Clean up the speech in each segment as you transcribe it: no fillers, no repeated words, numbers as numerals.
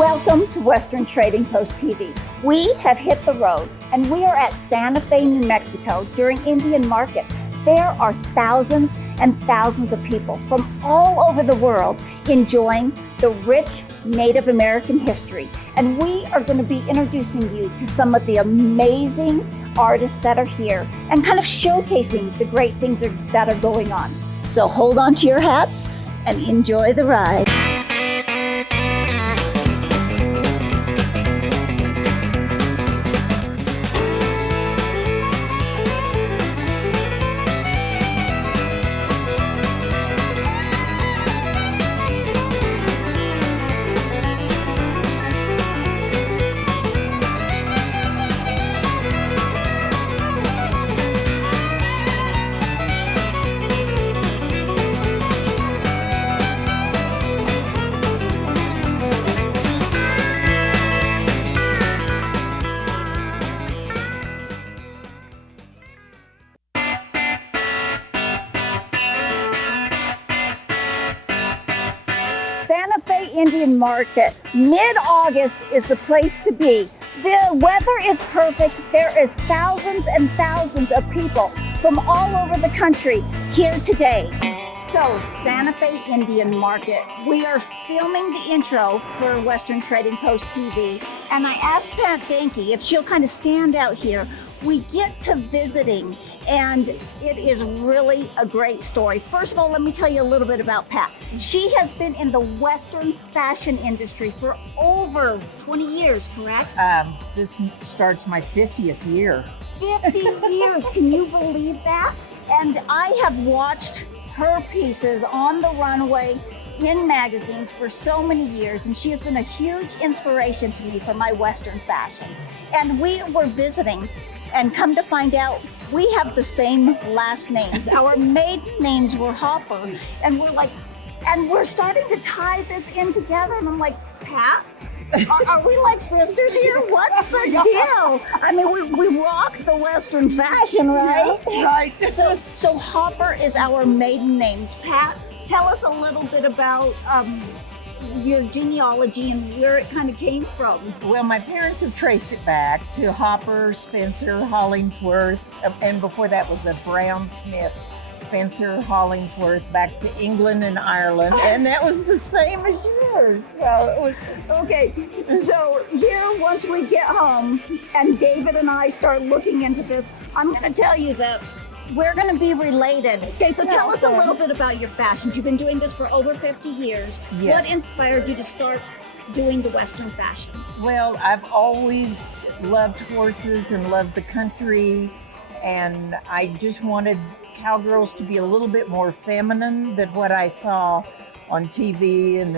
Welcome to Western Trading Post TV. We have hit the road and we are at Santa Fe, New Mexico during Indian Market. There are thousands and thousands of people from all over the world enjoying the rich Native American history. And we are going to be introducing you to some of the amazing artists that are here and kind of showcasing the great things that are going on. So hold on to your hats and enjoy the ride. Santa Fe Indian Market. Mid-August is the place to be. The weather is perfect. There is thousands and thousands of people from all over the country here today. So, Santa Fe Indian Market. We are filming the intro for Western Trading Post TV, and I asked Pat Danke if she'll kind of stand out here. We get to visiting, and it is really a great story. First of all, let me tell you a little bit about Pat. She has been in the Western fashion industry for over 20 years, correct? This starts my 50th year. 50 years, can you believe that? And I have watched her pieces on the runway in magazines for so many years, and she has been a huge inspiration to me for my Western fashion. And we were visiting, and come to find out, we have the same last names. Our maiden names were Hopper, and we're starting to tie this in together. And I'm like, Pat, are we like sisters here? What's the deal? I mean, we rock the Western fashion, right? Yeah, right. So Hopper is our maiden names. Pat, tell us a little bit about your genealogy and where it kind of came from. Well, my parents have traced it back to Hopper, Spencer, Hollingsworth, and before that was a Brown Smith, Spencer, Hollingsworth, back to England and Ireland, and that was the same as yours. So it was, okay, so here once we get home and David and I start looking into this, I'm going to tell you that we're going to be related. Okay, so tell us a little bit about your fashions. You've been doing this for over 50 years. Yes. What inspired you to start doing the Western fashions? Well, I've always loved horses and loved the country, and I just wanted cowgirls to be a little bit more feminine than what I saw on TV and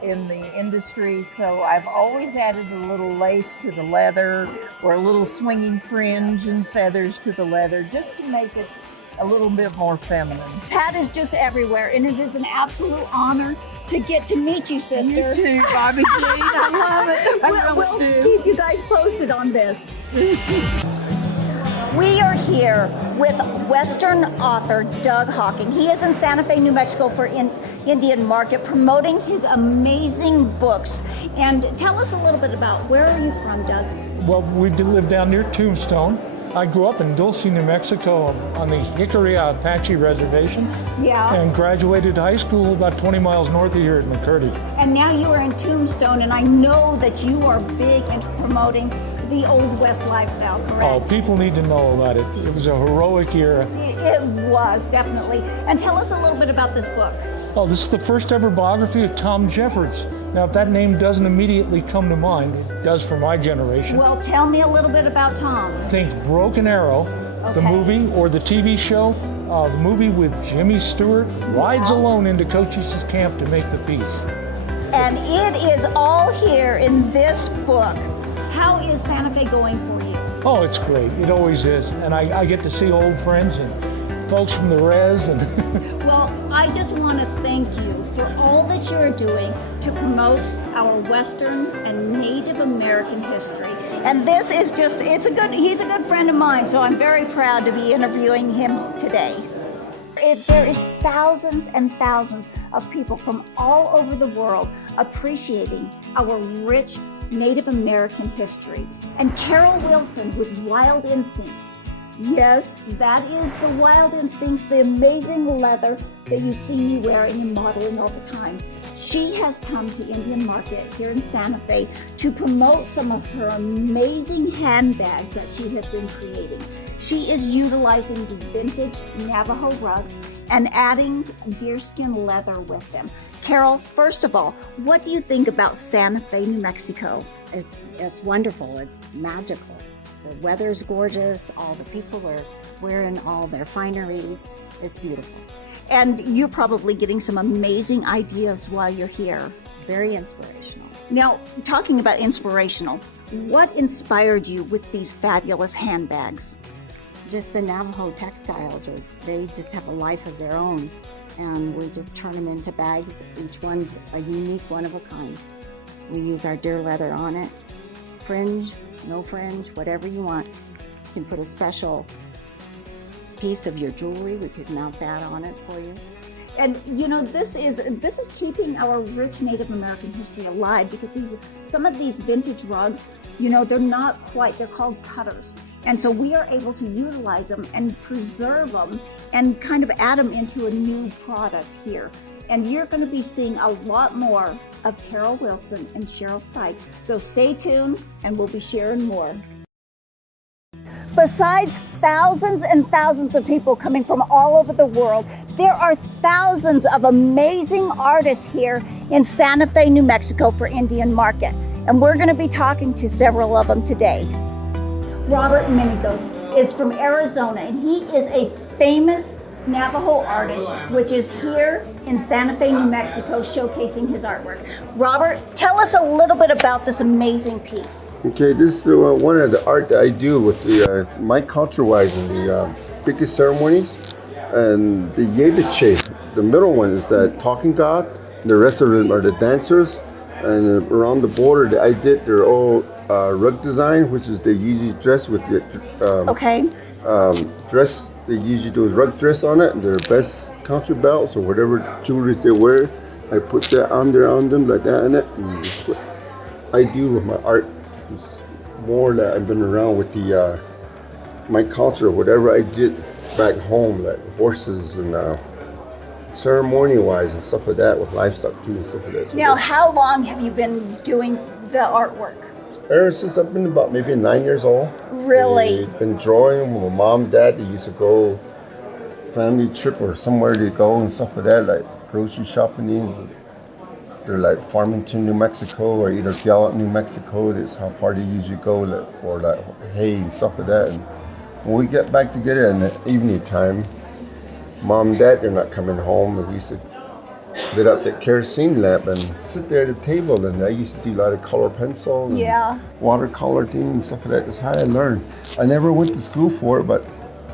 in the industry. So I've always added a little lace to the leather or a little swinging fringe and feathers to the leather just to make it a little bit more feminine. Pat is just everywhere, and it is an absolute honor to get to meet you, sister. You too, Bobby Jean. I love it. We'll keep you guys posted on this. We are here with Western author Doug Hawking. He is in Santa Fe, New Mexico for Indian Market promoting his amazing books. And tell us a little bit about where are you from, Doug? Well, we live down near Tombstone. I grew up in Dulce, New Mexico on the Hickory Apache Reservation. Yeah. And graduated high school about 20 miles north of here at McCurdy. And now you are in Tombstone, and I know that you are big into promoting the Old West lifestyle, correct? Oh, people need to know about it. It was a heroic era. It was, definitely. And tell us a little bit about this book. Oh, this is the first ever biography of Tom Jeffords. Now, if that name doesn't immediately come to mind, it does for my generation. Well, tell me a little bit about Tom. Think Broken Arrow, the movie, or the TV show. The movie with Jimmy Stewart rides alone into Cochise camp to make the peace. And it is all here in this book. How is Santa Fe going for you? Oh, it's great. It always is. And I get to see old friends and folks from the res. And well, I just want to thank you for all that you're doing to promote our Western and Native American history. And this is just, he's a good friend of mine, so I'm very proud to be interviewing him today. There is thousands and thousands of people from all over the world appreciating our rich Native American history. And Carol Wilson with Wild Instinct. Yes, that is the Wild Instincts, the amazing leather that you see me wearing and modeling all the time. She has come to Indian Market here in Santa Fe to promote some of her amazing handbags that she has been creating. She is utilizing the vintage Navajo rugs and adding deerskin leather with them. Carol, first of all, what do you think about Santa Fe, New Mexico? It's wonderful. It's magical. The weather's gorgeous. All the people are wearing all their finery. It's beautiful. And you're probably getting some amazing ideas while you're here. Very inspirational. Now, talking about inspirational, what inspired you with these fabulous handbags? Just the Navajo textiles, they just have a life of their own. And we just turn them into bags. Each one's a unique, one of a kind. We use our deer leather on it. Fringe, no fringe, whatever you want. You can put a special piece of your jewelry. We could mount that on it for you. And you know, this is keeping our rich Native American history alive, because some of these vintage rugs, you know, they're called cutters. And so we are able to utilize them and preserve them and kind of add them into a new product here. And you're going to be seeing a lot more of Carol Wilson and Cheryl Sykes. So stay tuned and we'll be sharing more. Besides thousands and thousands of people coming from all over the world, there are thousands of amazing artists here in Santa Fe, New Mexico for Indian Market. And we're going to be talking to several of them today. Robert Minigoats is from Arizona, and he is a famous Navajo artist, which is here in Santa Fe, New Mexico, showcasing his artwork. Robert, tell us a little bit about this amazing piece. Okay, this is one of the art that I do with the my culture-wise in the biggest ceremonies, and the Yebiche. The middle one is the talking god. The rest of them are the dancers, and around the border I did their old rug design, which is they usually dress with the dress. They usually do a rug dress on it, and their best country belts or whatever jewelry they wear. I put that on them like that in it. And that's what I do with my art. It's more that I've been around with the my culture, whatever I did back home, like horses and ceremony-wise and stuff like that, with livestock too and stuff like that. So now, how long have you been doing the artwork? Ever since I've been about maybe 9 years old. Really? I've been drawing with my mom and dad. They used to go family trip or somewhere to go and stuff like that, like grocery shopping. They're like Farmington, New Mexico, or either Gallup, New Mexico. That's how far they usually go, like, for like hay and stuff like that. And when we get back together in the evening time, mom and dad, they're not coming home, and we used to lit up the kerosene lamp and sit there at the table, and I used to do a lot of color pencil and watercolor things and stuff like that. That's how I learned. I never went to school for it, but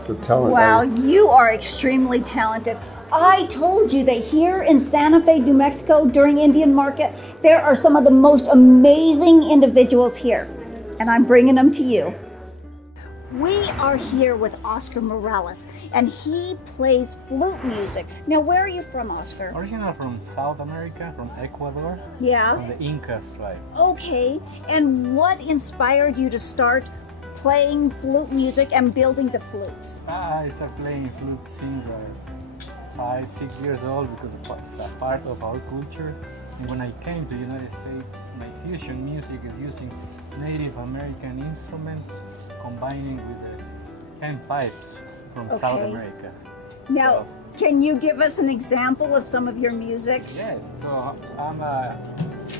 the talent. Wow, you are extremely talented. I told you that here in Santa Fe, New Mexico, during Indian Market, there are some of the most amazing individuals here, and I'm bringing them to you. We are here with Oscar Morales, and he plays flute music. Now, where are you from, Oscar? Original from South America, from Ecuador, Yeah. from the Inca tribe. Okay, and what inspired you to start playing flute music and building the flutes? I started playing flute since 5, 6 years old because it's a part of our culture. And when I came to the United States, my fusion music is using Native American instruments, combining with the hand pipes from South America. Now, can you give us an example of some of your music? Yes, so I'm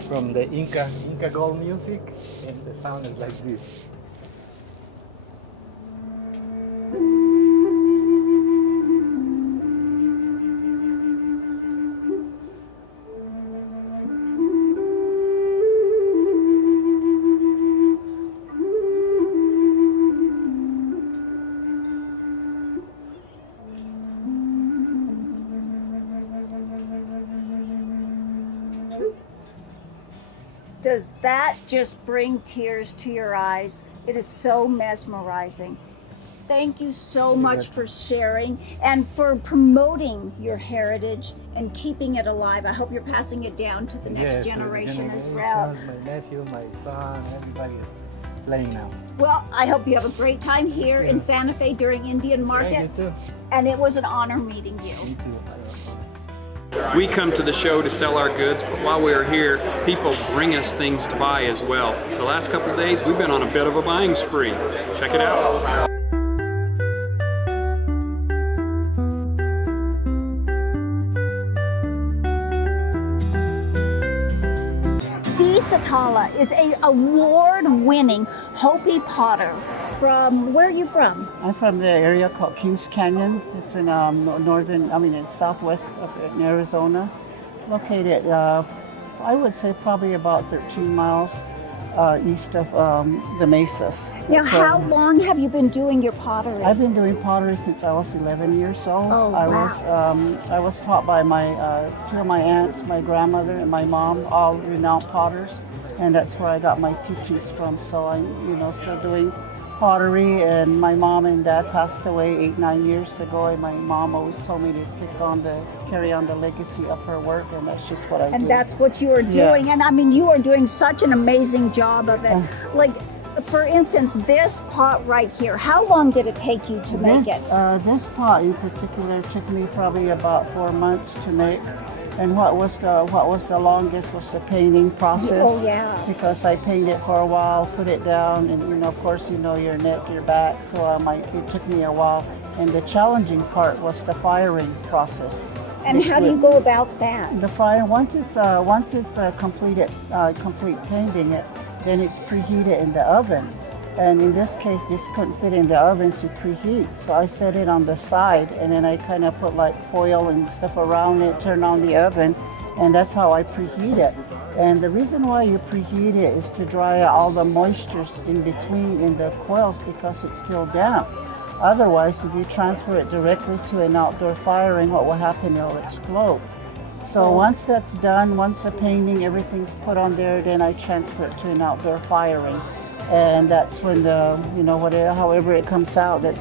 from the Inca gold music, and the sound is like this. Does that just bring tears to your eyes? It is so mesmerizing. thank you so much for sharing and for promoting your heritage and keeping it alive. I hope you're passing it down to the next generation as well. My nephew, my son, everybody is playing now. Well, I hope you have a great time here in Santa Fe during Indian Market. Yeah, you too. And it was an honor meeting you. Me too. We come to the show to sell our goods, but while we are here, people bring us things to buy as well. The last couple of days, we've been on a bit of a buying spree. Check it out. Satala is a award-winning Hopi potter. From where are you from? I'm from the area called Kings Canyon. It's in in southwest of Arizona. Located, I would say probably about 13 miles east of the Mesas. Now, how long have you been doing your pottery? I've been doing pottery since I was 11 years old. Oh, wow. I was taught by my two of my aunts, my grandmother and my mom, all renowned potters, and that's where I got my teachings from. So I'm, still doing pottery, and my mom and dad passed away 8-9 years ago, and my mom always told me to carry on the legacy of her work, and that's just what I do. And that's what you are doing. And I mean, you are doing such an amazing job of it. Like, for instance, this pot right here, how long did it take you to make it? This pot in particular took me probably about 4 months to make. And what was the longest was the painting process. Oh, yeah. Because I painted for a while, put it down, and of course your neck, your back. So it took me a while. And the challenging part was the firing process. And how do you go about that? The fire, once it's complete painting it, then it's preheated in the oven. And in this case, this couldn't fit in the oven to preheat. So I set it on the side, and then I kind of put like foil and stuff around it, turn on the oven, and that's how I preheat it. And the reason why you preheat it is to dry out all the moistures in between in the coils, because it's still damp. Otherwise, if you transfer it directly to an outdoor firing, what will happen? It'll explode. So once that's done, once the painting, everything's put on there, then I transfer it to an outdoor firing. And that's when however it comes out, that's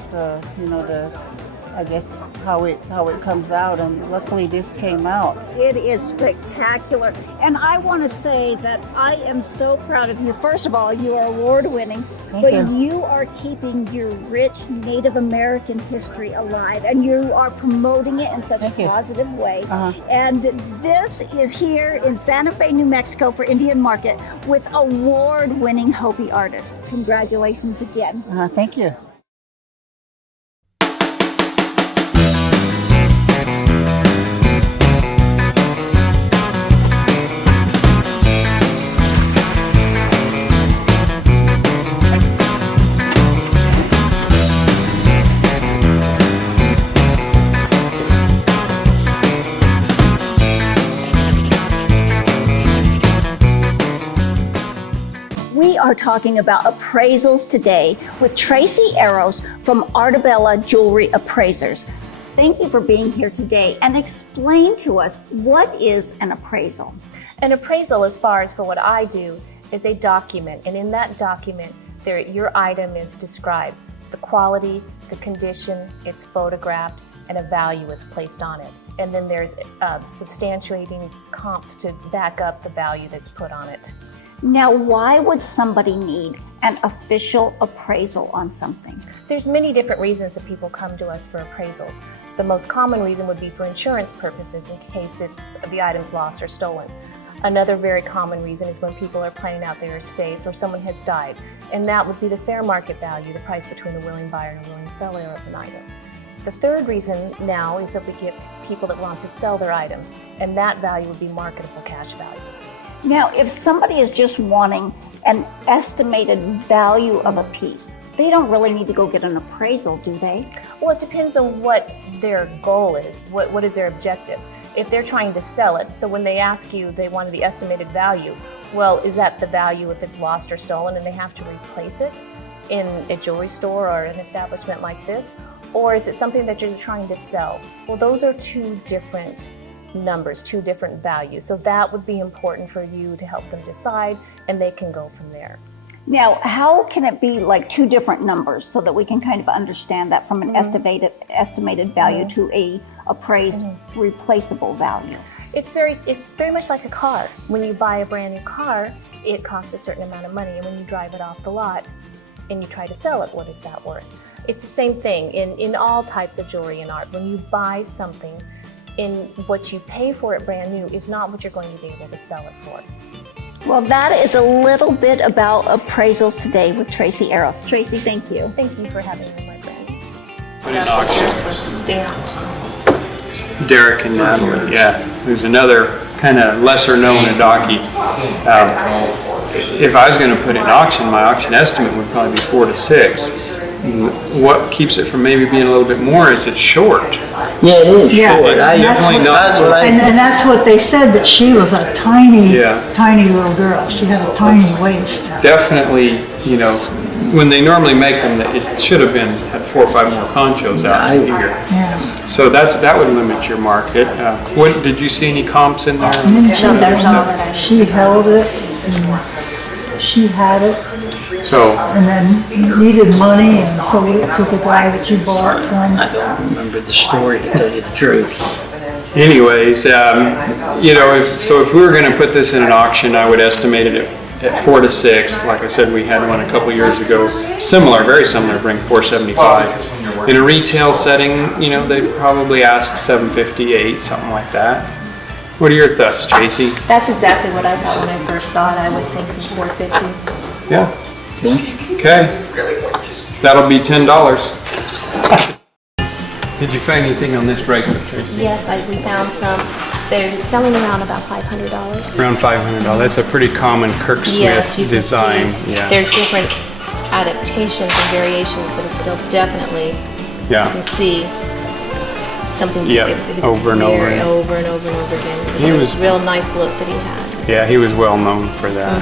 I guess how it comes out, and luckily this came out. It is spectacular, and I want to say that I am so proud of you. First of all, you are award-winning, but you are keeping your rich Native American history alive, and you are promoting it in such a positive way. And this is here in Santa Fe, New Mexico for Indian Market with award-winning Hopi artist. Congratulations again. Thank you. We are talking about appraisals today with Tracy Arrows from Artabella Jewelry Appraisers. Thank you for being here today, and explain to us, what is an appraisal? An appraisal, as far as for what I do, is a document, and in that document, your item is described. The quality, the condition, it's photographed, and a value is placed on it. And then there's substantiating comps to back up the value that's put on it. Now, why would somebody need an official appraisal on something? There's many different reasons that people come to us for appraisals. The most common reason would be for insurance purposes, in case the item's lost or stolen. Another very common reason is when people are planning out their estates or someone has died, and that would be the fair market value, the price between the willing buyer and willing seller of an item. The third reason now is that we get people that want to sell their items, and that value would be marketable cash value. Now, if somebody is just wanting an estimated value of a piece, they don't really need to go get an appraisal, do they? Well, it depends on what their goal is, what is their objective. If they're trying to sell it, so when they ask you they wanted the estimated value, well, is that the value if it's lost or stolen and they have to replace it in a jewelry store or an establishment like this? Or is it something that you're trying to sell? Well, those are two different numbers, two different values. So that would be important for you to help them decide, and they can go from there. Now, how can it be like two different numbers so that we can kind of understand that from an estimated value to a appraised replaceable value? It's very much like a car. When you buy a brand new car, it costs a certain amount of money, and when you drive it off the lot and you try to sell it, what is that worth? It's the same thing in all types of jewelry and art. When you buy something, in what you pay for it brand new is not what you're going to be able to sell it for. Well, that is a little bit about appraisals today with Tracy Eros. Tracy, thank you. Thank you for having me, my friend. Put in auction. There's the stamped. Derek and Natalie, yeah, who's another kind of lesser known Adaki. If I was going to put in auction, my auction estimate would probably be 4 to 6. What keeps it from maybe being a little bit more is it's short. Yeah, it is Yeah. short. It's definitely not. And that's what they said, that she was a tiny little girl. She had a tiny waist. Definitely, you know, when they normally make them, it should have had 4 or 5 more conchos out to here. Yeah. So that would limit your market. What did you see any comps in there? No, that's all that I She held it, and she had it, So and then needed money and sold it to the guy that you bought from. I don't remember the story, to tell you the truth. anyways, you know, if we were going to put this in an auction, I would estimate it at 4 to 6. Like I said, we had one a couple years ago, similar, very similar, bring 475. In a retail setting, you know, they probably ask 758, something like that. What are your thoughts, Tracy? That's exactly what I thought when I first saw it. I was thinking 450. Yeah. Okay. That'll be $10. Did you find anything on this bracelet, Tracy? Yes, we found some. They're selling around about $500. Around $500. That's a pretty common Kirk Smith Yes, you can design. see. Yeah. There's different adaptations and variations, but it's still definitely, you Yeah. can see something Yep, over and over again. over and over and over again. He It was- a real nice look that he had. Yeah, he was well known for that.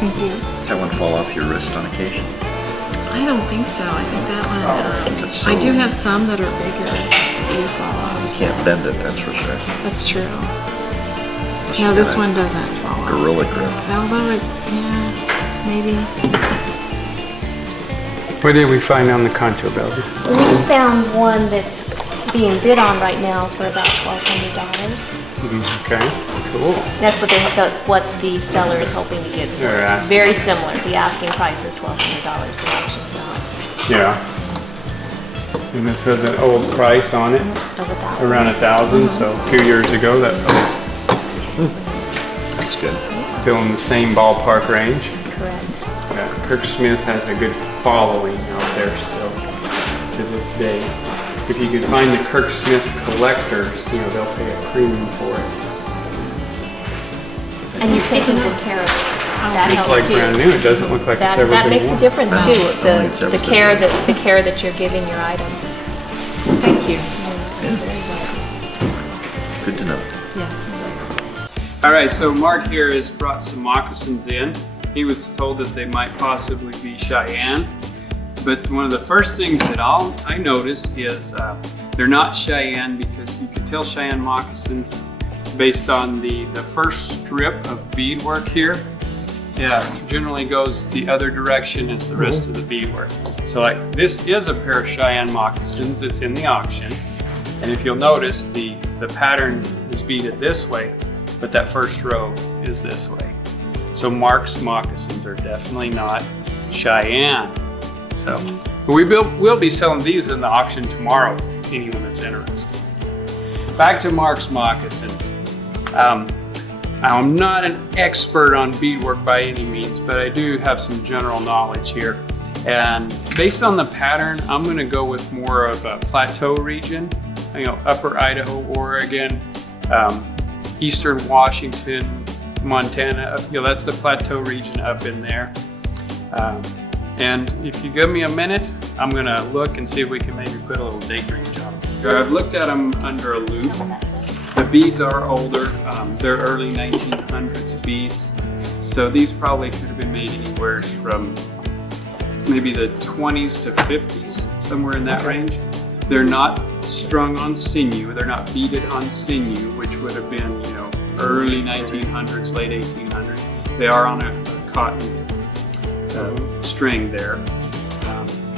Thank you. Does that one fall off your wrist on occasion? I don't think so. I think that one, Is it so I do have some that are bigger that do fall off. You can't bend it, that's for sure. That's true. No, this one doesn't fall off. Gorilla grip. Although it, yeah, maybe. What did we find on the concho belly? We found one that's being bid on right now for about $1,200. Okay, cool. That's what the seller is hoping to get for. They're asking. Very similar. The asking price is $1,200. The auction's not. Yeah. And this has an old price on it, Over $1,000. around 1,000. So a few years ago, that That's good. still in the same ballpark range. Correct. Yeah, Kirk Smith has a good following out there still to this day. If you could find the Kirk Smith collectors, you know, they'll pay a premium for it. And you've taken good care of it. That It's helps like too. brand new. It doesn't look like it's ever That been makes a worn. difference too. Only it's ever The been care that you're giving your items. Thank you. Good to know. Yes. All right, so Mark here has brought some moccasins in. He was told that they might possibly be Cheyenne. But one of the first things that I notice is they're not Cheyenne, because you can tell Cheyenne moccasins based on the first strip of beadwork here. Yeah, generally goes the other direction as the rest of the beadwork. So like this is a pair of Cheyenne moccasins. It's in the auction. And if you'll notice, the pattern is beaded this way, but that first row is this way. So Mark's moccasins are definitely not Cheyenne. So, but we'll be selling these in the auction tomorrow for anyone that's interested. Back to Mark's moccasins. I'm not an expert on beadwork by any means, but I do have some general knowledge here. And based on the pattern, I'm going to go with more of a plateau region, you know, upper Idaho, Oregon, eastern Washington, Montana. You know, that's the plateau region up in there. And if you give me a minute, I'm going to look and see if we can maybe put a little date range on them. I've looked at them under a loop. The beads are older. They're early 1900s beads. So these probably could have been made anywhere from maybe the 20s to 50s, somewhere in that range. They're not strung on sinew. They're not beaded on sinew, which would have been, you know, early 1900s, late 1800s. They are on a cotton string there.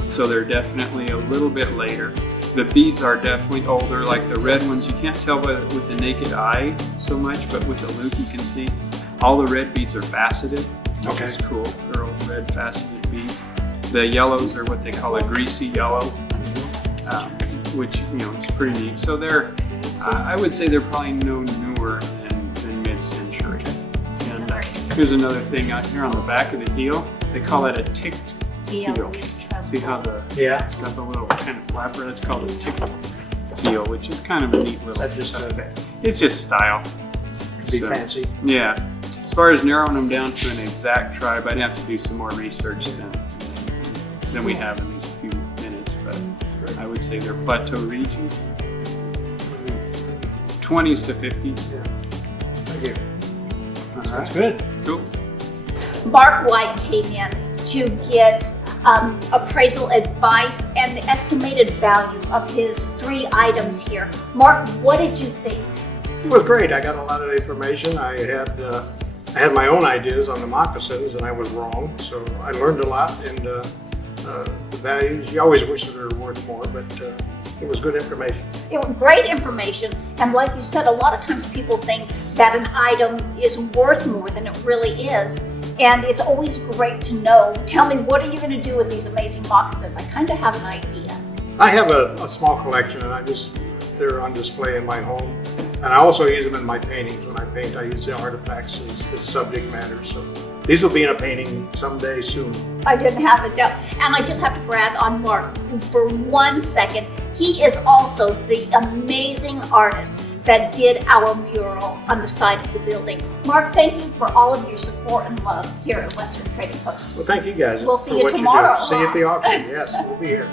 So they're definitely a little bit later. The beads are definitely older, like the red ones. You can't tell with the naked eye so much, but with the loop you can see. All the red beads are faceted, which is cool. They're old red faceted beads. The yellows are what they call a greasy yellow, which is pretty neat. So they're, I would say they're probably no newer than mid-century. And here's another thing out here on the back of the heel. They call that a ticked heel. See how it's got the little kind of flapper? That's called a ticked heel, which is kind of a neat little effect. It's just style. Be fancy. Yeah. As far as narrowing them down to an exact tribe, I'd have to do some more research than we have in these few minutes, but I would say they're plateau region. 20s to 50s. Yeah. Thank you. That's good. Cool. Mark White came in to get appraisal advice and the estimated value of his 3 items here. Mark, what did you think? It was great. I got a lot of information. I had my own ideas on the moccasins, and I was wrong. So I learned a lot, and the values. You always wish they were worth more, but it was good information. It was great information, and like you said, a lot of times people think that an item is worth more than it really is. And it's always great to know. Tell me, what are you going to do with these amazing moccasins? I kind of have an idea. I have a small collection, and they're on display in my home. And I also use them in my paintings. When I paint, I use the artifacts as subject matter. So these will be in a painting someday soon. I didn't have a doubt. And I just have to brag on Mark for 1 second. He is also the amazing artist that did our mural on the side of the building. Mark, thank you for all of your support and love here at Western Trading Post. Well, thank you guys. We'll see for you what tomorrow. do. See you at the auction. Yes, we'll be here.